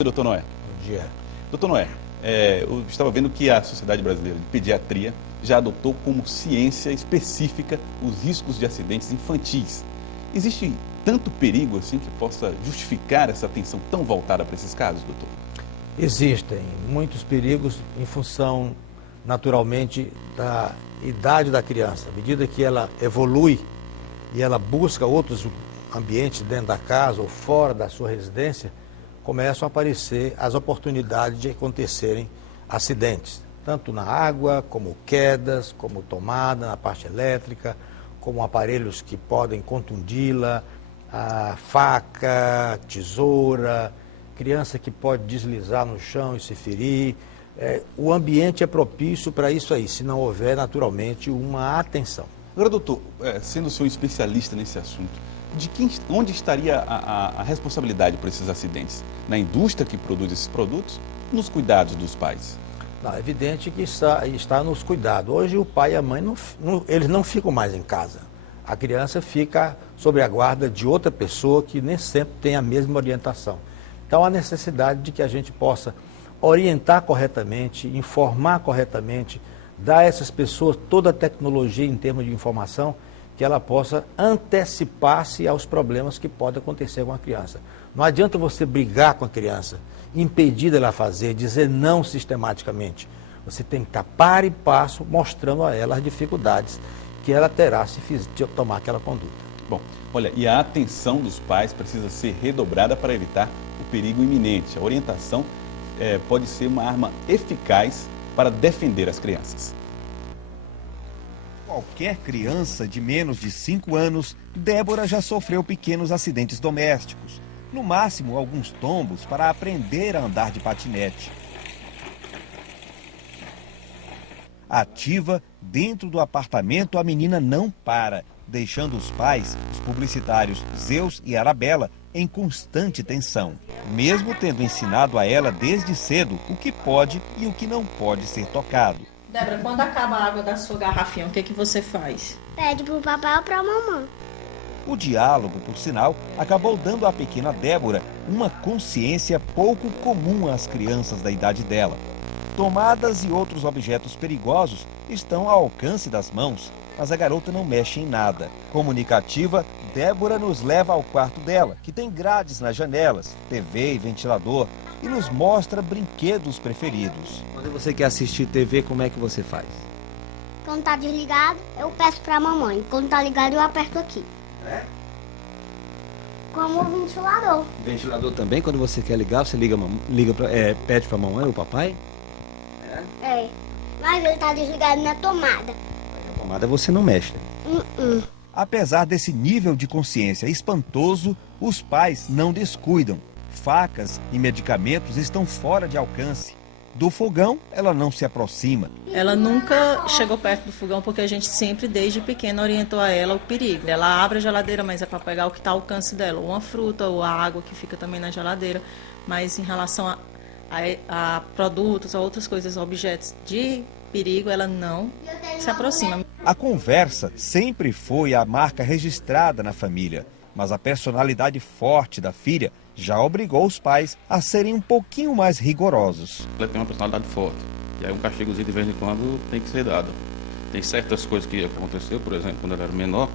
Doutor Noé. Bom dia. Doutor Noé, eu estava vendo que a Sociedade Brasileira de Pediatria já adotou como ciência específica os riscos de acidentes infantis. Existe tanto perigo assim que possa justificar essa atenção tão voltada para esses casos, doutor? Existem muitos perigos em função, naturalmente, da idade da criança. À medida que ela evolui e ela busca outros ambientes dentro da casa ou fora da sua residência, começam a aparecer as oportunidades de acontecerem acidentes, tanto na água, como quedas, como tomada na parte elétrica, como aparelhos que podem contundi-la, a faca, tesoura, criança que pode deslizar no chão e se ferir. O ambiente é propício para isso aí, se não houver, naturalmente, uma atenção. Agora, doutor, sendo o senhor especialista nesse assunto, onde estaria a responsabilidade por esses acidentes? Na indústria que produz esses produtos? Nos cuidados dos pais? Não, é evidente que está nos cuidados. Hoje o pai e a mãe eles não ficam mais em casa. A criança fica sob a guarda de outra pessoa que nem sempre tem a mesma orientação. Então há necessidade de que a gente possa orientar corretamente, informar corretamente, dar a essas pessoas toda a tecnologia em termos de informação, que ela possa antecipar-se aos problemas que podem acontecer com a criança. Não adianta você brigar com a criança, impedir dela fazer, dizer não sistematicamente. Você tem que estar par e passo mostrando a ela as dificuldades que ela terá se tomar aquela conduta. Bom, olha, e a atenção dos pais precisa ser redobrada para evitar o perigo iminente. A orientação pode ser uma arma eficaz para defender as crianças. Qualquer criança de menos de 5 anos, Débora já sofreu pequenos acidentes domésticos. No máximo, alguns tombos para aprender a andar de patinete. Ativa, dentro do apartamento, a menina não para, deixando os pais, os publicitários Zeus e Arabella, em constante tensão. Mesmo tendo ensinado a ela desde cedo o que pode e o que não pode ser tocado. Débora, quando acaba a água da sua garrafinha, o que que você faz? Pede pro papai ou pra mamãe. O diálogo, por sinal, acabou dando à pequena Débora uma consciência pouco comum às crianças da idade dela. Tomadas e outros objetos perigosos estão ao alcance das mãos, mas a garota não mexe em nada. Comunicativa, Débora nos leva ao quarto dela, que tem grades nas janelas, TV e ventilador, e nos mostra brinquedos preferidos. Quando você quer assistir TV, como é que você faz? Quando tá desligado, eu peço pra mamãe. Quando tá ligado, eu aperto aqui. Como o ventilador. Ventilador também, quando você quer ligar, você pede pra mamãe ou papai? Mas ele tá desligado na tomada. Na tomada você não mexe. Apesar desse nível de consciência espantoso, os pais não descuidam. Facas e medicamentos estão fora de alcance. Do fogão, ela não se aproxima. Ela nunca chegou perto do fogão porque a gente sempre, desde pequena, orientou a ela o perigo. Ela abre a geladeira, mas é para pegar o que está ao alcance dela, ou uma fruta, ou a água que fica também na geladeira. Mas em relação a produtos, a outras coisas, objetos de perigo, ela não se aproxima. A conversa sempre foi a marca registrada na família, mas a personalidade forte da filha já obrigou os pais a serem um pouquinho mais rigorosos. Ela tem uma personalidade forte, e aí um castigozinho de vez em quando tem que ser dado. Tem certas coisas que aconteceu, por exemplo, quando ela era menor,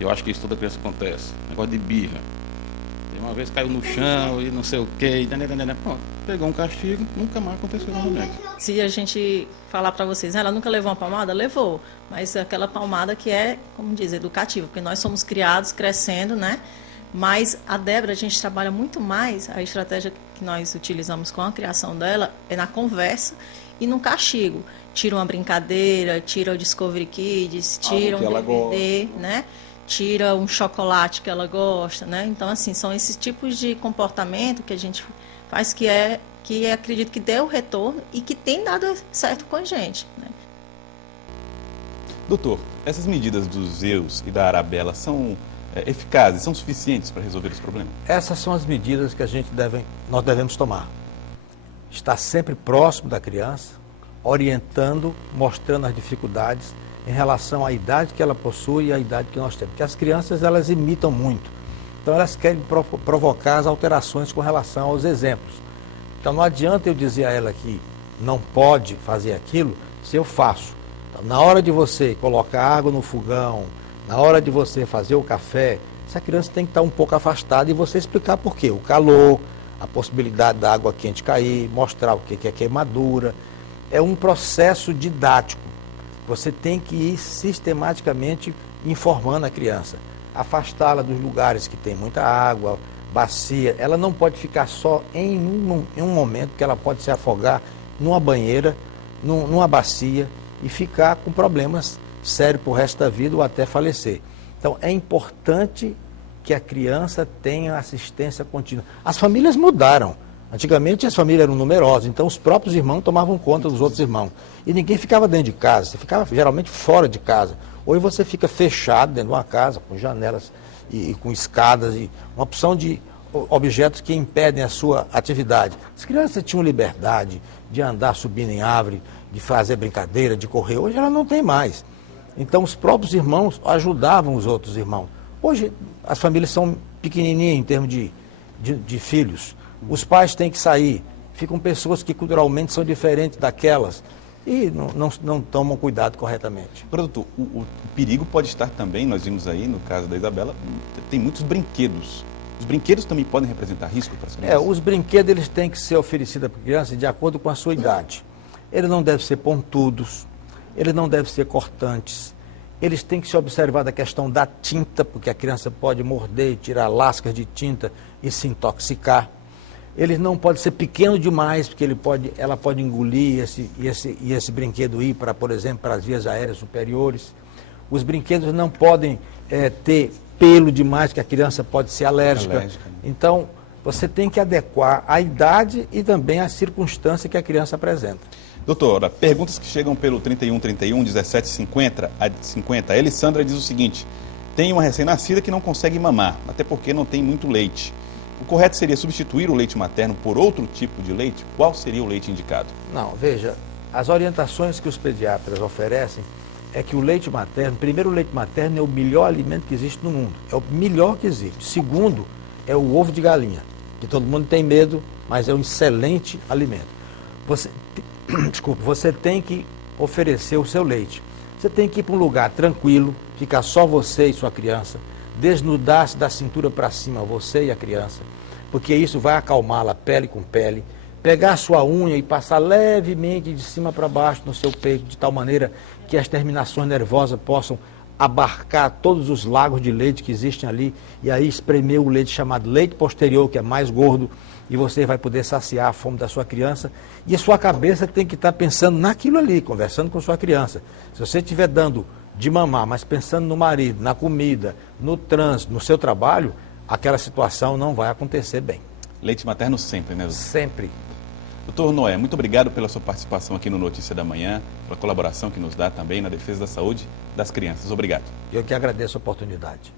eu acho que isso toda criança acontece, negócio de birra. E uma vez caiu no chão e não sei o quê, pronto, pegou um castigo, nunca mais aconteceu novamente. Se a gente falar para vocês, ela nunca levou uma palmada? Levou, mas aquela palmada que é, como diz, educativa, porque nós somos criados, crescendo, né? Mas a Débora, a gente trabalha muito mais, a estratégia que nós utilizamos com a criação dela é na conversa e no castigo. Tira uma brincadeira, tira o Discovery Kids, tira um DVD, né? Tira um chocolate que ela gosta, né? Então, assim, são esses tipos de comportamento que a gente faz que acredito que deu retorno e que tem dado certo com a gente, né? Doutor, essas medidas dos Zeus e da Arabella são eficazes, são suficientes para resolver os problemas? Essas são as medidas que nós devemos tomar. Estar sempre próximo da criança, orientando, mostrando as dificuldades em relação à idade que ela possui e à idade que nós temos. Porque as crianças, elas imitam muito. Então, elas querem provocar as alterações com relação aos exemplos. Então não adianta eu dizer a ela que não pode fazer aquilo se eu faço. Então, na hora de você colocar água no fogão, na hora de você fazer o café, essa criança tem que estar um pouco afastada e você explicar por quê. O calor, a possibilidade da água quente cair, mostrar o que é queimadura. É um processo didático. Você tem que ir sistematicamente informando a criança. Afastá-la dos lugares que tem muita água, bacia. Ela não pode ficar só em um momento que ela pode se afogar numa banheira, numa bacia e ficar com problemas sérios para o resto da vida ou até falecer. Então é importante que a criança tenha assistência contínua. As famílias mudaram. Antigamente as famílias eram numerosas, então os próprios irmãos tomavam conta dos outros irmãos. E ninguém ficava dentro de casa, você ficava geralmente fora de casa. Hoje você fica fechado dentro de uma casa, com janelas e com escadas, e uma opção de objetos que impedem a sua atividade. As crianças tinham liberdade de andar subindo em árvore, de fazer brincadeira, de correr. Hoje ela não tem mais. Então os próprios irmãos ajudavam os outros irmãos. Hoje as famílias são pequenininhas em termos de filhos. Os pais têm que sair, ficam pessoas que culturalmente são diferentes daquelas e não tomam cuidado corretamente. Doutor, o perigo pode estar também, nós vimos aí no caso da Isabela, tem muitos brinquedos. Os brinquedos também podem representar risco para as crianças? Os brinquedos eles têm que ser oferecidos para a criança de acordo com a sua idade. Eles não devem ser pontudos, eles não devem ser cortantes. Eles têm que se observar da questão da tinta, porque a criança pode morder, tirar lascas de tinta e se intoxicar. Eles não podem ser pequenos demais, porque ela pode engolir esse brinquedo ir para, por exemplo, para as vias aéreas superiores. Os brinquedos não podem ter pelo demais, que a criança pode ser alérgica. Então, você tem que adequar a idade e também a circunstância que a criança apresenta. Doutora, perguntas que chegam pelo 3131 1750 a 50. A Elisandra diz o seguinte: tem uma recém-nascida que não consegue mamar, até porque não tem muito leite. O correto seria substituir o leite materno por outro tipo de leite? Qual seria o leite indicado? Não, veja, as orientações que os pediatras oferecem é que o leite materno, primeiro, o leite materno é o melhor alimento que existe no mundo. É o melhor que existe. Segundo, é o ovo de galinha, que todo mundo tem medo, mas é um excelente alimento. Você tem que oferecer o seu leite. Você tem que ir para um lugar tranquilo, ficar só você e sua criança, desnudar-se da cintura para cima, você e a criança, porque isso vai acalmá-la pele com pele, pegar a sua unha e passar levemente de cima para baixo no seu peito, de tal maneira que as terminações nervosas possam abarcar todos os lagos de leite que existem ali, e aí espremer o leite chamado leite posterior, que é mais gordo, e você vai poder saciar a fome da sua criança, e a sua cabeça tem que estar pensando naquilo ali, conversando com sua criança. Se você estiver dando de mamar, mas pensando no marido, na comida, no trânsito, no seu trabalho, aquela situação não vai acontecer bem. Leite materno sempre, né, doutor? Sempre. Doutor Noé, muito obrigado pela sua participação aqui no Notícia da Manhã, pela colaboração que nos dá também na defesa da saúde das crianças. Obrigado. Eu que agradeço a oportunidade.